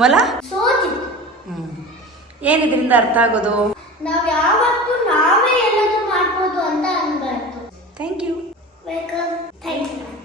ಮೊಲ ಸೋತಿತ್ತು. ಏನಿದ್ರಿಂದ ಅರ್ಥ ಆಗೋದು? ನಾವ್ ಯಾವತ್ತೂ ನಾವೇ ಎಲ್ಲದೂ ಮಾಡ್ಬೋದು ಅಂತ ಅನ್ಬಾರ್ದು. Thank you. Welcome. Thank you.